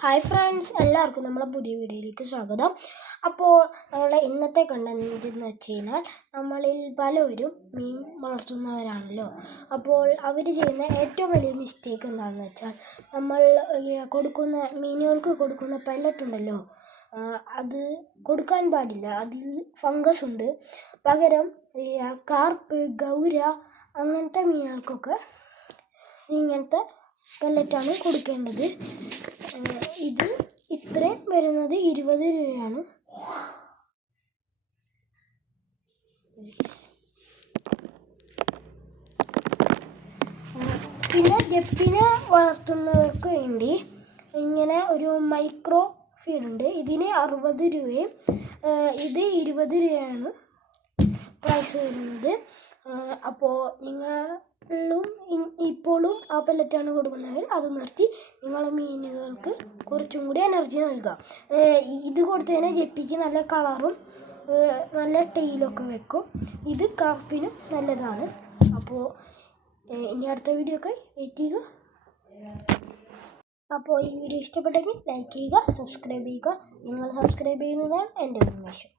Hi friends, എല്ലാവർക്കും നമ്മളെ പുതിയ വീഡിയോയിലേക്ക് സ്വാഗതം. അപ്പോൾ നമ്മളെ ഇന്നത്തെ കണ്ടന്റ് എന്ന് വെച്ച് കഴിഞ്ഞാൽ നമ്മളിൽ പലരും മീൻ വളർത്തുന്നവരാണല്ലോ. അപ്പോൾ അവർ ചെയ്യുന്ന ഏറ്റവും വലിയ മിസ്റ്റേക്ക് എന്താണെന്ന് വെച്ചാൽ നമ്മൾ മീനുകൾക്ക് കൊടുക്കുന്ന പെല്ലറ്റ് ഉണ്ടല്ലോ, അത് കൊടുക്കാൻ പാടില്ല. അതിൽ ഫംഗസ് ഉണ്ട്. പകരം കാർപ്പ്, ഗൗര അങ്ങനത്തെ മീനുകൾക്കൊക്കെ ഇങ്ങനത്തെ പെല്ലറ്റാണ് കൊടുക്കേണ്ടത്. ഇത് ഇത്രയും വരുന്നത് 20 രൂപയാണ്. പിന്നെ ഗപ്പിനെ വളർത്തുന്നവർക്ക് വേണ്ടി ഇങ്ങനെ ഒരു മൈക്രോ ഫീഡുണ്ട്. ഇതിന് 60 രൂപയും ഇത് 20 രൂപയാണ് പ്രൈസ് വരുന്നത്. അപ്പോൾ നിങ്ങളും ഇപ്പോഴും ആ പെല്ലറ്റാണ് കൊടുക്കുന്നവർ അത് നിർത്തി നിങ്ങളെ മീനുകൾക്ക് കുറച്ചും കൂടി എനർജി നൽകുക. ഇത് കൊടുത്തതിന് ഗപ്പിക്ക് നല്ല കളറും നല്ല ടെയിലൊക്കെ വെക്കും. ഇത് കാർപ്പിനും നല്ലതാണ്. അപ്പോൾ ഇനി അടുത്ത വീഡിയോ ഒക്കെ വെയിറ്റ് ചെയ്യുക. അപ്പോൾ ഈ വീഡിയോ ഇഷ്ടപ്പെട്ടെങ്കിൽ ലൈക്ക് ചെയ്യുക, സബ്സ്ക്രൈബ് ചെയ്യുക. നിങ്ങൾ സബ്സ്ക്രൈബ് ചെയ്യുന്നതാണ് എൻ്റെ ഉന്മേഷം.